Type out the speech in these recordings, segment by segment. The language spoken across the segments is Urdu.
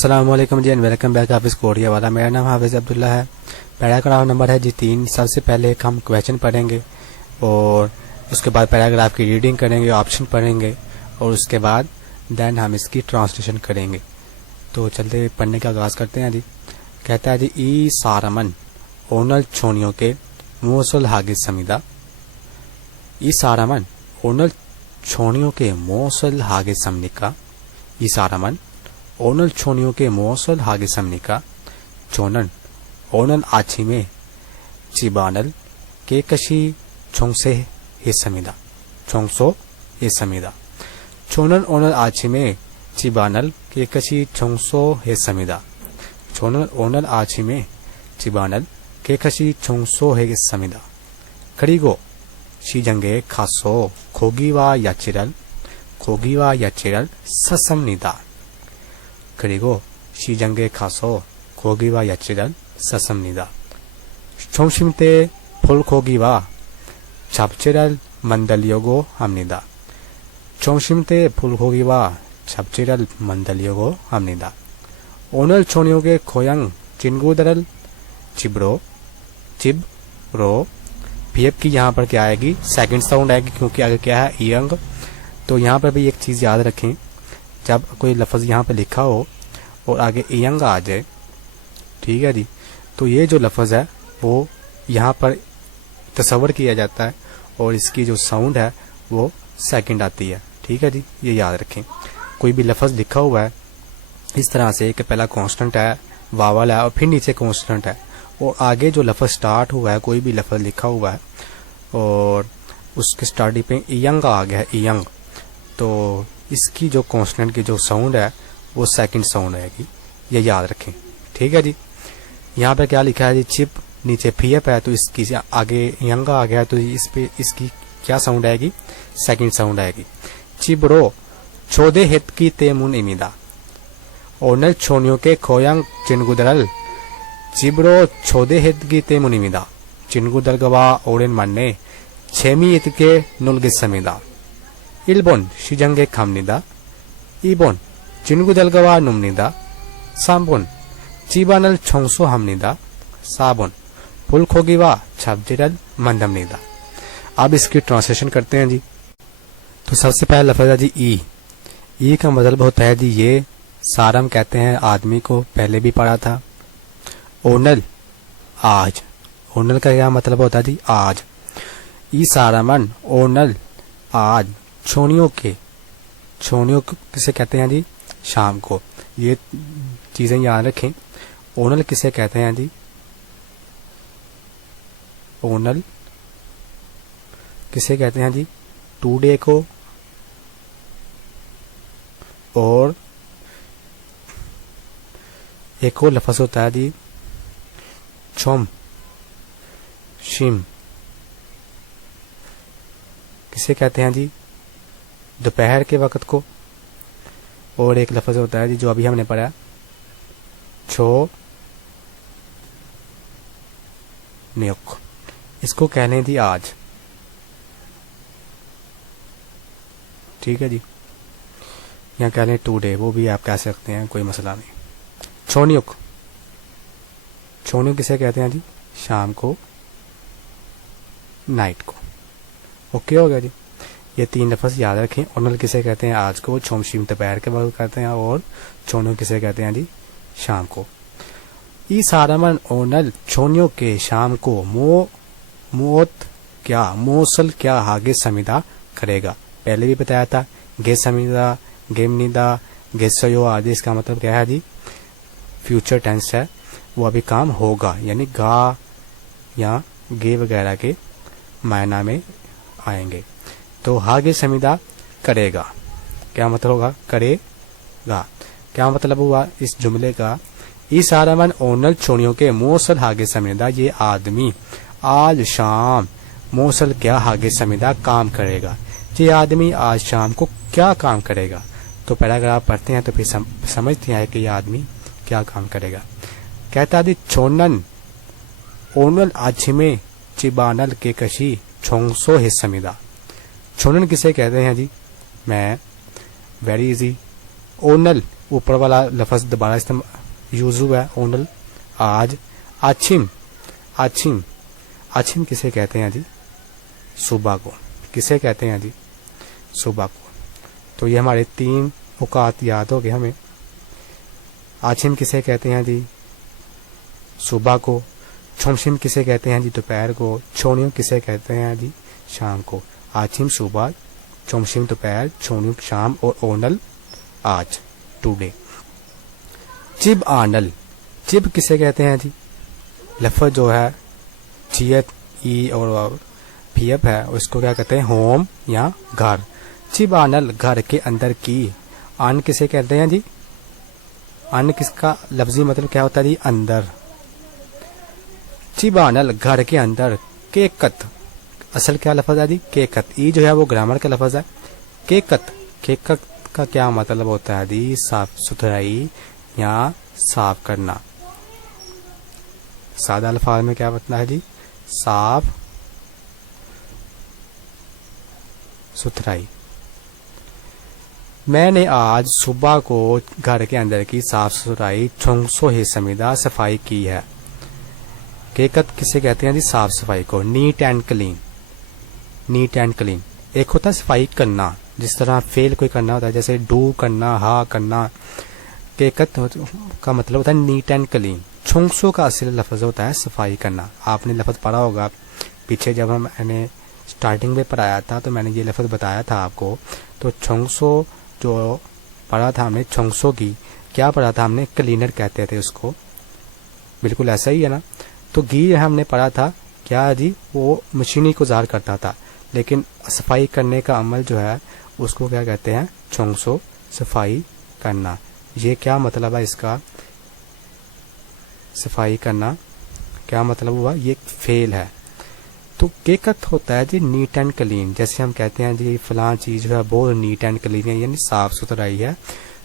السلام علیکم جی، ویلکم بیک حافظ کوڑیا والا. میرا نام حافظ عبداللہ ہے. پیراگراف نمبر ہے جی 3. سب سے پہلے ایک ہم کویشچن پڑھیں گے اور اس کے بعد پیراگراف کی ریڈنگ کریں گے، آپشن پڑھیں گے اور اس کے بعد دین ہم اس کی ٹرانسلیشن کریں گے. تو چلتے پڑھنے کا آغاز کرتے ہیں جی. کہتا ہے جی ای سارمن اونل چھونیوں کے موصل حاگز سمیدہ. ای سارمن اونل چھونیوں کے موصل حاگز سمنکا. ای سارمن اونل چھونیوں کے موصل حاگز سمنکا. چونن اونل آچھی میں چیبانل کے کشی چھونسے ہے سمیدہ. چھونسو ہے سمیدہ. چونن اونل آچھی میں چیبانل کے کشی چھونسو ہے سمیدہ. چونن اونل آچھی میں چیبانل کے کشی چھونسو ہے سمیدہ. کڑیگو شی جنگے خاسو کھوگی وا یا چرل کھوگی وا یا چرل سسمنیدا. کڑیگو شی جنگے خاسو کھوگی وا یا چرل سسمنیدا. چھومشمتے پھول کھوگی وا چھاپ چرل مندلیوگو ہمنیدا. چھومشمتے پھول کھوگی وا چھاپ چرل مندلیوگو ہمنیدا. اونل چھونیوں کے کھوینگ چنگو درل چبرو چب رو. پی ایف کی یہاں پر کیا آئے گی؟ سیکنڈ ساؤنڈ آئے گی کیونکہ آگے کیا ہے اینگ. تو یہاں پر بھی ایک چیز یاد رکھیں، جب کوئی لفظ یہاں پہ لکھا ہو اور آگے اینگ آ جائے، ٹھیک ہے جی، تو یہ جو لفظ ہے وہ یہاں پر تصور کیا جاتا ہے اور اس کی جو ساؤنڈ ہے وہ سیکنڈ آتی ہے. ٹھیک ہے جی، یہ یاد رکھیں. کوئی بھی لفظ لکھا ہوا ہے اس طرح سے کہ پہلا کانسٹنٹ ہے، واول ہے اور پھر نیچے کانسٹنٹ ہے، اور آگے جو لفظ سٹارٹ ہوا ہے، کوئی بھی لفظ لکھا ہوا ہے اور اس کے سٹارٹنگ پہ اینگ آ گیا ہے، اینگ، تو اس کی جو کانسٹنٹ کی جو ساؤنڈ ہے وہ سیکنڈ ساؤنڈ آئے گی. یہ یاد رکھیں. ٹھیک ہے جی. یہاں پہ کیا لکھا ہے جی؟ چپ، نیچے پی ایف ہے تو اس کی آگے اینگ آ گیا تو اس پہ اس کی کیا ساؤنڈ آئے گی؟ سیکنڈ ساؤنڈ آئے گی. چبرو چھودے ہت کی تیمون امیدا. اونل چھونیوں کے کھوینگ چنگودرل چبرو چھودے ہت کی تیمون امیدا. چنگودر گوا اورن مننے چھیمی ات کے نلگس سمیدا. البون شیجنگے کھمنیدا. ایبون چنگودل گوا نمنیدا. سامبون چیبانل چھونسو ہمنیدا. سابون پھول کھوگی وا چھبجرل مندمنیدا. اب اس کی ٹرانسلیشن کرتے ہیں جی. تو سب سے پہلا لفظ ہے جی ای. ای کا مطلب ہوتا ہے جی یہ سارم کہتے ہیں آدمی کو، پہلے بھی پڑھا تھا. اونل آج. اونل کا کیا مطلب ہوتا ہے جی؟ آج. ای سارمن اونل آج چھونیوں کے. چھونیوں کسے کہتے ہیں جی؟ شام کو. یہ چیزیں یاد رکھیں. اونل کسے کہتے ہیں جی؟ اونل کسے کہتے ہیں جی؟ ٹو ڈے کو. اور ایک اور لفظ ہوتا ہے جی چھوم شم. کسے کہتے ہیں جی؟ دوپہر کے وقت کو. اور ایک لفظ ہوتا ہے جی جو ابھی ہم نے پڑھا چھو نیوک. اس کو کہہ لیں جی آج. ٹھیک ہے جی. یہاں کہہ لیں ٹو ڈے، وہ بھی آپ کہہ سکتے ہیں، کوئی مسئلہ نہیں. چھونیوک. چھونیوک کسے کہتے ہیں جی؟ شام کو، نائٹ کو. اوکے ہو گیا جی. یہ تین لفظ یاد رکھیں. اونل کسے کہتے ہیں؟ آج کو. چھومشیم دوپہر کے وقت کہتے ہیں. اور چھونیو کسے کہتے ہیں جی؟ شام کو. ای سارمن اونل چھونیو کے شام کو موت کیا موصل کیا آگے سمیدہ کرے گا. پہلے بھی بتایا تھا گے سمیدہ، گیمنیدا، گیسیو آدھی. اس کا مطلب کیا ہے جی؟ فیوچر ٹینس ہے، وہ ابھی کام ہوگا، یعنی گا یا گے وغیرہ کے معنی میں آئیں گے. تو آگے سمیدہ کرے گا، کیا مطلب ہوگا؟ کرے گا. کیا مطلب ہوا اس جملے کا؟ ای سارمن اونل چھونیوں کے موصل آگے سمیدہ. یہ آدمی آج شام موصل کیا آگے سمیدہ کام کرے گا. یہ آدمی آج شام کو کیا کام کرے گا؟ تو پیراگراف پڑھتے ہیں تو پھر سمجھتے ہیں کہ یہ آدمی کیا کام کرے گا. کہتا دی چھونن اونل آچھمے چیبانل کے کشی چھونسو ہے سمیدہ. چھونن کسے کہتے ہیں جی؟ میں ویری ایزی. اونل اوپر والا لفظ دوبارہ یوز ہوا ہے اونل آج. آچھم آچھم آچھم کسے کہتے ہیں جی؟ صبح کو. کسے کہتے ہیں جی؟ صبح کو. تو یہ ہمارے 3 اوقات یاد ہو گئے ہمیں. آچھم کسے کہتے ہیں جی؟ صبح کو. چھومشم کسے کہتے ہیں جی؟ دوپہر کو. چھونیو کسے کہتے ہیں جی؟ شام کو. آچھم صبح، چھومشم دوپہر، چھونیو شام، اور اونل آج ٹوڈے. چب آنل. چب کسے کہتے ہیں جی؟ لفظ جو ہے چیت ای اور پیپ ہے اس کو کیا کہتے ہیں؟ ہوم یا گھر. چب آنل گھر کے اندر کی. آن کسے کہتے ہیں جی؟ ان کس کا لفظی مطلب کیا ہوتا ہے جی؟ اندر. چب آنل گھر کے اندر. کیکت اصل کیا لفظ ہے جی؟ کیکت. ای جو ہے وہ گرامر کا لفظ ہے. کیکت کیکت کا کیا مطلب ہوتا ہے جی؟ صاف ستھرائی یا صاف کرنا. سادہ الفاظ میں کیا بتنا ہے جی؟ صاف ستھرائی. میں نے آج صبح کو گھر کے اندر کی صاف ستھرائی چھونسو ہے سمیدہ صفائی کی ہے. کیکت کسے کہتے ہیں جی؟ صاف صفائی کو. Neat and clean. Neat and clean ایک ہوتا ہے صفائی کرنا، جس طرح فیل کوئی کرنا ہوتا ہے جیسے ڈو کرنا، ہا کرنا. کیکت کا مطلب ہوتا ہے نیٹ اینڈ کلین. چھونسو کا اصل لفظ ہوتا ہے صفائی کرنا. آپ نے لفظ پڑھا ہوگا پیچھے جب میں نے اسٹارٹنگ میں پڑھایا تھا تو میں نے یہ لفظ بتایا تھا آپ کو. تو چھونسو جو پڑھا تھا ہم نے، چھونسو کی کیا پڑھا تھا ہم نے؟ کلینر کہتے تھے اس کو. بالکل ایسا ہی ہے نا. تو گی ہم نے پڑھا تھا کیا جی؟ وہ مشینی کو ظاہر کرتا تھا، لیکن صفائی کرنے کا عمل جو ہے اس کو کیا کہتے ہیں؟ چھونسو، صفائی کرنا. یہ کیا مطلب ہے اس کا؟ صفائی کرنا کیا مطلب ہوا؟ یہ فیل ہے. تو کیکت ہوتا ہے جی نیٹ اینڈ کلین. جیسے ہم کہتے ہیں جی فلاں چیز جو ہے بہت نیٹ اینڈ کلین ہے، یعنی صاف ستھرائی ہے،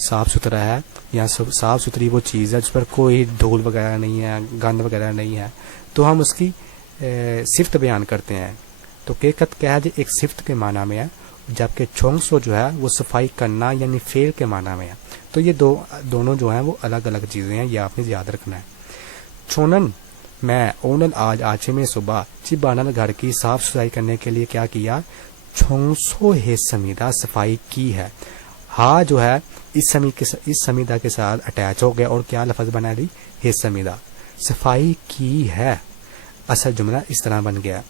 صاف ستھرا ہے، یا صاف ستھری وہ چیز ہے جس پر کوئی دھول وغیرہ نہیں ہے، گند وغیرہ نہیں ہے، تو ہم اس کی صفت بیان کرتے ہیں. تو کیکت کیا ہے جی؟ ایک صفت کے معنی میں ہے، جبکہ چھونسو جو ہے وہ صفائی کرنا یعنی فیل کے معنی میں ہے. تو یہ دونوں جو ہیں وہ الگ الگ چیزیں ہیں، یہ آپ نے یاد رکھنا ہے. چھونن میں اونل آج آچھے میں صبح چبانل گھر کی صاف ستھرائی کرنے کے لیے کیا کیا؟ چھونسو ہے سمیدہ صفائی کی ہے. ہا جو ہے اس سمیدہ کے ساتھ اٹیچ ہو گیا اور کیا لفظ بنا دی؟ ہے سمیدہ. صفائی کی ہے. اصل جملہ اس طرح بن گیا.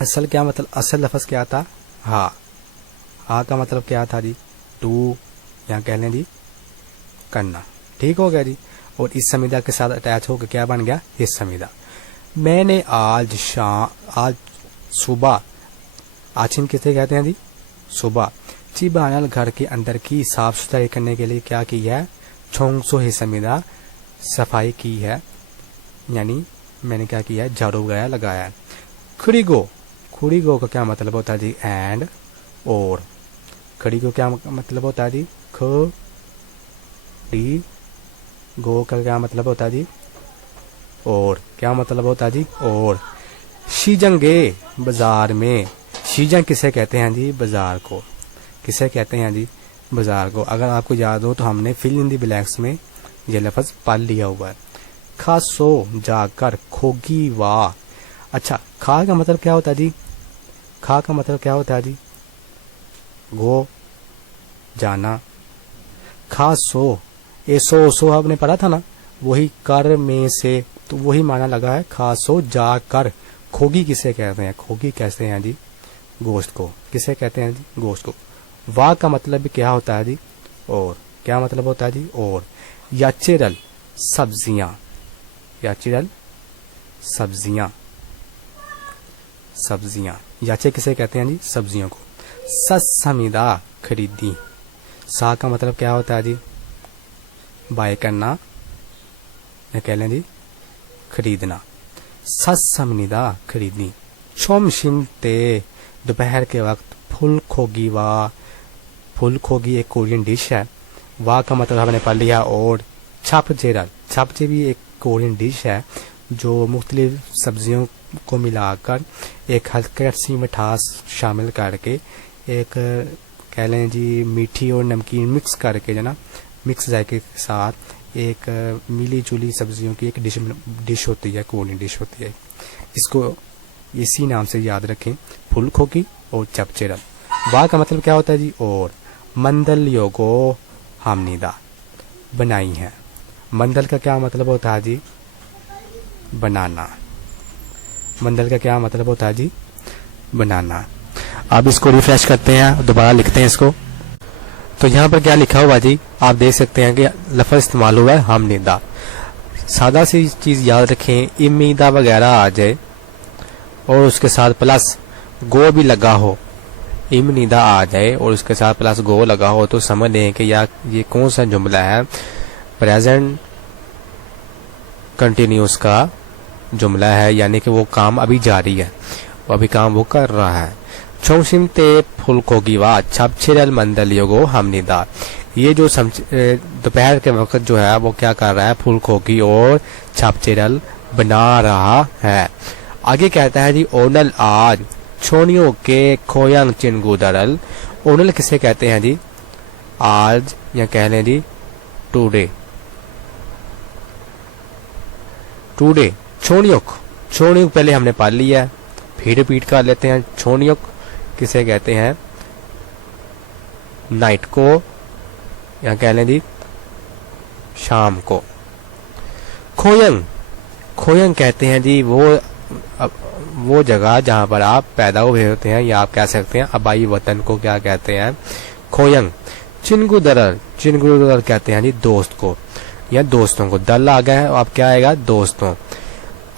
اصل کیا مطلب؟ اصل لفظ کیا تھا؟ ہا. ہا کا مطلب کیا تھا جی؟ ٹو یا کہہ لیں جی کرنا. ٹھیک ہو گیا جی. اور اس سمیدہ کے ساتھ اٹیچ ہو کے کیا بن گیا؟ اس سمیدہ. میں نے آج صبح، آچھن کسے کہتے ہیں جی؟ صبح. چبانل گھر کے اندر کی صاف ستھرائی کرنے کے لیے کیا کی ہے؟ چھونسو ہے سمیدہ صفائی کی ہے، یعنی میں نے کیا کیا ہے؟ جھاڑو وغیرہ لگایا ہے. کھڑی گو کا کیا مطلب ہوتا ہے جی؟ اینڈ اور. کھڑی گو کیا مطلب ہوتا ہے جی؟ کھڑی گو کا کیا مطلب ہوتا ہے جی؟ اور. کیا مطلب ہوتا ہے جی؟ اور. شیجنگے بازار میں. شیجنگ کسے کہتے ہیں جی؟ بازار کو. کسے کہتے ہیں جی؟ بازار کو. اگر آپ کو یاد ہو تو ہم نے فل ان دی بلینکس میں یہ لفظ پڑھ لیا ہوا ہے. کھاسو جا کر، کھوگی وا. اچھا کھا کا مطلب کیا ہوتا ہے جی؟ کھا کا مطلب کیا ہوتا ہے جی؟ گو جانا. کھاسو اے سو آپ نے پڑھا تھا نا، وہی کر میں سے، تو وہی معنی لگا ہے. کھاسو جا کر. کھوگی کسے کہتے ہیں؟ کھوگی کہتے ہیں جی گوشت کو. کسے کہتے ہیں جی؟ گوشت کو. وا کا مطلب کیا ہوتا ہے جی؟ اور. کیا مطلب ہوتا ہے جی؟ اور. یاچرل سبزیاں. یاچرل سبزیاں. سبزیاں. یاچے کسے کہتے ہیں جی؟ سبزیوں کو. سمیدہ خریدی. سا کا مطلب کیا ہوتا ہے جی؟ بائی کرنا یا کہہ لیں جی خریدنا. سمیدہ خریدنی. چھوم شم تے دوپہر کے وقت. پھول کھوگی وا. پھول کھوگی ایک کورین ڈش ہے. وا کا مطلب ہم نے پڑھ لیا. اور. چھپ جیرل. چھپ جے بھی ایک کورین ڈش ہے جو مختلف سبزیوں کو ملا کر ایک ہلکی سی مٹھاس شامل کر کے ایک کہہ لیں جی میٹھی اور نمکین مکس کر کے جو نا مکس ذائقے کے ساتھ ایک ملی جلی سبزیوں کی ایک ڈش ہوتی ہے، کورنی ڈش ہوتی ہے. اس کو اسی نام سے یاد رکھیں، پھول کھوکی اور چپچرل. وا کا مطلب کیا ہوتا ہے جی؟ اور مندل یوگو ہامنیدا، بنائی ہے. مندل کا کیا مطلب ہوتا ہے جی؟ بنانا. مندل کا کیا مطلب ہوتا ہے جی؟ بنانا. اب اس کو ریفریش کرتے ہیں، دوبارہ لکھتے ہیں اس کو. تو یہاں پر کیا لکھا ہوا جی؟ آپ دیکھ سکتے ہیں کہ لفظ استعمال ہوا ہے ہامنیدا. سادہ سی چیز یاد رکھیں، امیدا وغیرہ آ جائے اور اس کے ساتھ پلس گو بھی لگا ہو، امنیدا آ جائے اور اس کے ساتھ پلس گو لگا ہو، تو سمجھ لیں کہ یہ کون سا جملہ ہے؟ پریزنٹ کنٹینیوس کا جملہ ہے، یعنی کہ وہ کام ابھی جاری ہے، وہ ابھی کام وہ کر رہا ہے. چھوشم تے پھول کھوگی وا چھپچرل مندل یوگو ہامنیدا. یہ جو دوپہر کے وقت جو ہے وہ کیا کر رہا ہے؟ پھول کھوگی اور چھپچرل بنا رہا ہے. آگے کہتا ہے جی اونل آج چھونیوں کے کھوینگ چنگو درل. اونل کسے کہتے ہیں جی؟ آج، یا کہہ لیں جی ٹوڈے. ٹوڈے چھونیوک، چھونیوک پہلے ہم نے پڑھ لیا ہے، پھر ریپیٹ کر لیتے ہیں. چھونیوک کسے کہتے ہیں؟ نائٹ کو، یا کہہ لیں جی شام کو. کھوینگ، کھوینگ کہتے ہیں جی وہ جگہ جہاں پر آپ پیدا ہوئے ہوتے ہیں، یا آپ کہہ سکتے ہیں آبائی وطن کو کیا کہتے ہیں؟ کھوینگ. چنگو درل، چنگو درل کہتے ہیں جی دوست کو یا دوستوں کو. دل آ گیا ہے، اب کیا آئے گا؟ دوستوں.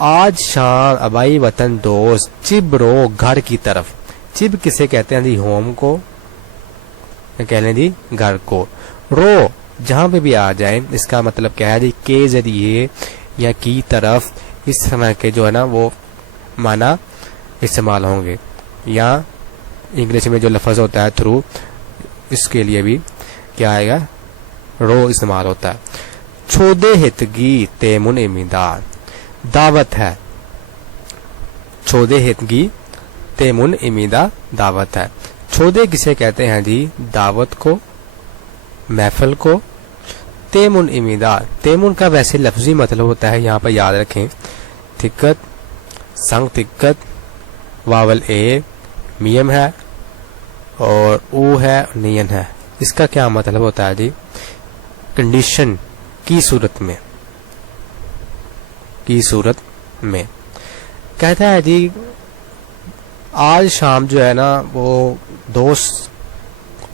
آج شام آبائی وطن دوست چب رو گھر کی طرف. چب کسے کہتے ہیں جی؟ ہوم کو، یا کہہ لیں جی گھر کو. رو جہاں پہ بھی آ جائے اس کا مطلب کیا ہے جی؟ کے ذریعے یا کی طرف. اس طرح کے جو ہے نا وہ معنی استعمال ہوں گے. یا انگلش میں جو لفظ ہوتا ہے تھرو، اس کے لیے بھی کیا آئے گا؟ رو استعمال ہوتا ہے. چھودے ہتگی تیمن امیدار، دعوت ہے. چھودے ہتگی تیمن امیدہ دعوت ہے. چھودے کسے کہتے ہیں جی؟ دعوت کو، محفل کو. تیمن امیدار، تیمن کا ویسے لفظی مطلب ہوتا ہے، یہاں پر یاد رکھیں، تھکت، سنگ تھکت، واول اے میم ہے اور او ہے، نین ہے. اس کا کیا مطلب ہوتا ہے جی؟ کنڈیشن کی صورت میں، کی صورت میں. کہتا ہے جی آج شام جو ہے نا وہ دوست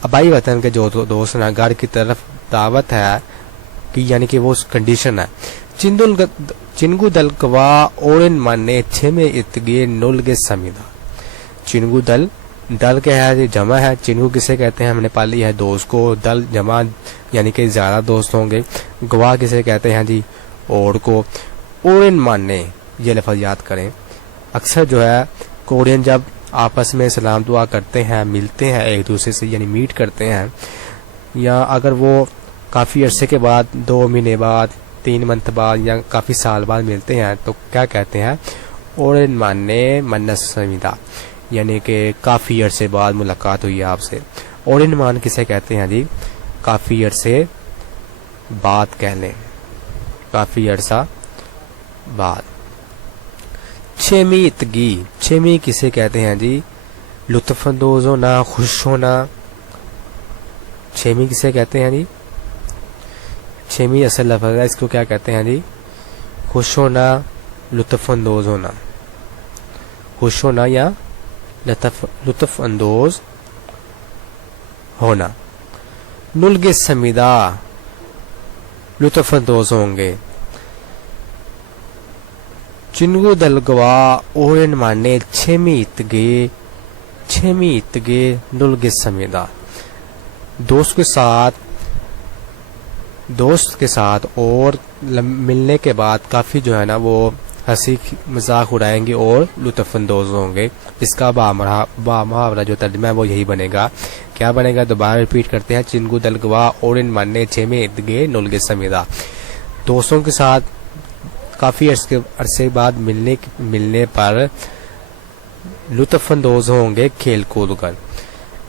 آبائی وطن کے جو دوست نا گھر کی طرف دعوت ہے، کہ یعنی کہ وہ کنڈیشن ہے. چنگو دل کوا اورن مانے چھمے اتگے نلگے سمیدا. چنگو دل، دل کیا ہے جی؟ جمع ہے. چنگو کسے کہتے ہیں؟ ہم نے پالی ہے دوست کو. دل جمع یعنی کہ زیادہ دوست ہوں گے. گواہ کسے کہتے ہیں جی؟ اور کو. اورن مانے، یہ لفظ یاد کریں. اکثر جو ہے کورین جب آپس میں سلام دعا کرتے ہیں، ملتے ہیں ایک دوسرے سے، یعنی میٹ کرتے ہیں، یا اگر وہ کافی عرصے کے بعد 2 مہینے بعد 3 منتھ بعد یا کافی سال بعد ملتے ہیں، تو کیا کہتے ہیں؟ اورن مانے منس سمیدا، یعنی کہ کافی عرصے بعد ملاقات ہوئی آپ سے. اورن مان کسے کہتے ہیں جی؟ کافی عرصے بعد کہہ لیں، کافی عرصہ بعد. چھمی اتگی، چھمی کسے کہتے ہیں جی؟ لطف اندوز ہونا، خوش ہونا. چھمی کسے کہتے ہیں جی؟ چھمی اصل لفظ ہے، اس کو کیا کہتے ہیں جی؟ خوش ہونا، لطف اندوز ہونا. خوش ہونا یا لطف اندوز ہونا. نلگے سمیدا، لطف اندوز ہوں گے. چنگو دل گوا اورن مانے چھمی اتگے نلگے سمیدا. دوست کے ساتھ اور ملنے کے بعد کافی جو ہے نا وہ ہنسی مذاق اڑائیں گے اور لطف اندوز ہوں گے. اس کا محاورہ جو ترجمہ ہے وہ یہی بنے گا. کیا بنے گا؟ دوبارہ ریپیٹ کرتے ہیں. چنگو دل گوا اورن مانے چھمی اتگے نلگے سمیدا. دوستوں کے ساتھ کافی عرصے بعد ملنے پر لطف اندوز ہوں گے کھیل کود کر.